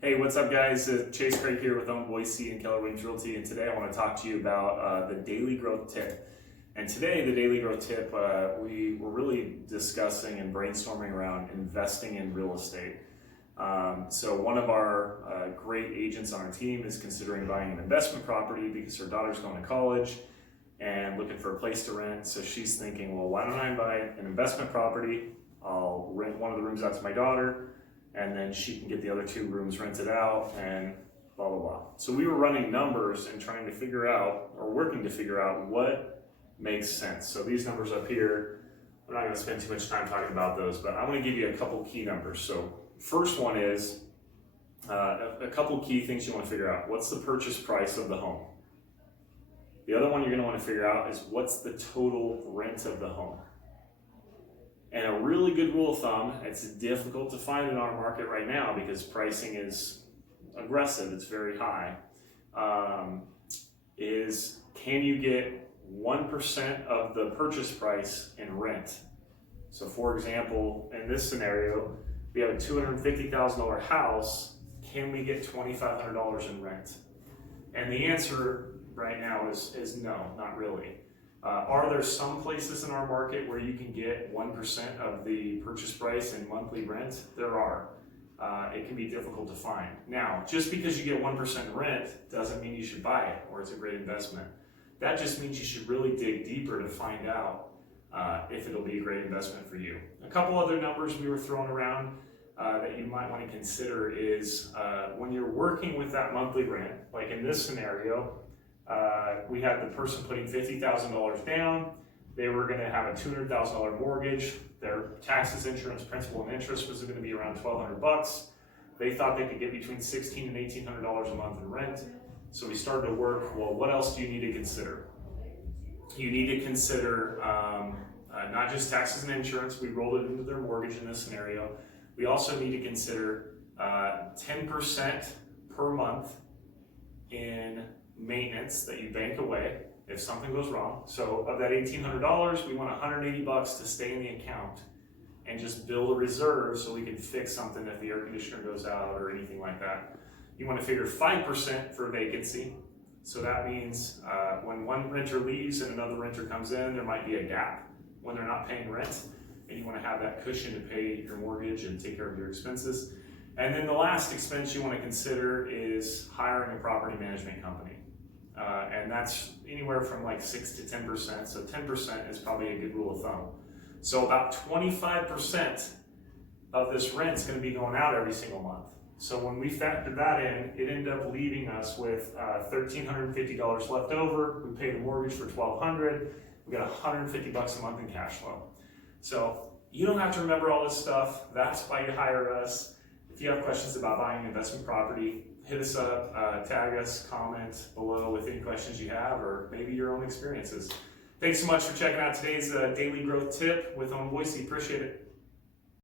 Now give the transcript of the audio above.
Hey, what's up, guys? Chase Craig here with Boise and Keller Williams Realty, and today I want to talk to you about the daily growth tip. And today, the daily growth tip, we were really discussing and brainstorming around investing in real estate. So one of our great agents on our team is considering buying an investment property because her daughter's going to college and looking for a place to rent. So she's thinking, well, why don't I buy an investment property? I'll rent one of the rooms out to my daughter, and then she can get the other 2 rooms rented out and blah, blah, blah. So we were running numbers and trying to figure out, or working to figure out, what makes sense. So these numbers up here, we're not gonna spend too much time talking about those, but I'm gonna give you a couple key numbers. So first one is, a couple key things you wanna figure out. What's the purchase price of the home? The other one you're gonna wanna figure out is what's the total rent of the home? And a really good rule of thumb, it's difficult to find in our market right now because pricing is aggressive, it's very high, is can you get 1% of the purchase price in rent? So for example, in this scenario, we have a $250,000 house, can we get $2,500 in rent? And the answer right now is no, not really. Are there some places in our market where you can get 1% of the purchase price in monthly rent? There are. It can be difficult to find. Now, just because you get 1% rent doesn't mean you should buy it or it's a great investment. That just means you should really dig deeper to find out if it'll be a great investment for you. A couple other numbers we were throwing around that you might want to consider is when you're working with that monthly rent, like in this scenario, we had the person putting $50,000 down. They were going to have a $200,000 mortgage. Their taxes, insurance, principal, and interest was going to be around $1,200. They thought they could get between $1,600 and $1,800 a month in rent. So we started to work, well, what else do you need to consider? You need to consider not just taxes and insurance. We rolled it into their mortgage in this scenario. We also need to consider 10% per month in maintenance that you bank away if something goes wrong. So of that $1,800, we want $180 to stay in the account and just build a reserve so we can fix something if the air conditioner goes out or anything like that. You want to figure 5% for vacancy. So that means when one renter leaves and another renter comes in, there might be a gap when they're not paying rent, and you want to have that cushion to pay your mortgage and take care of your expenses. And then the last expense you want to consider is hiring a property management company. And that's anywhere from like 6 to 10%. So 10% is probably a good rule of thumb. So about 25% of this rent is going to be going out every single month. So when we factor that in, it ended up leaving us with $1,350 left over. We paid a mortgage for $1,200. We got $150 a month in cash flow. So you don't have to remember all this stuff. That's why you hire us. If you have questions about buying an investment property, hit us up, tag us, comment below with any questions you have, or maybe your own experiences. Thanks so much for checking out today's daily growth tip with Boise. Appreciate it.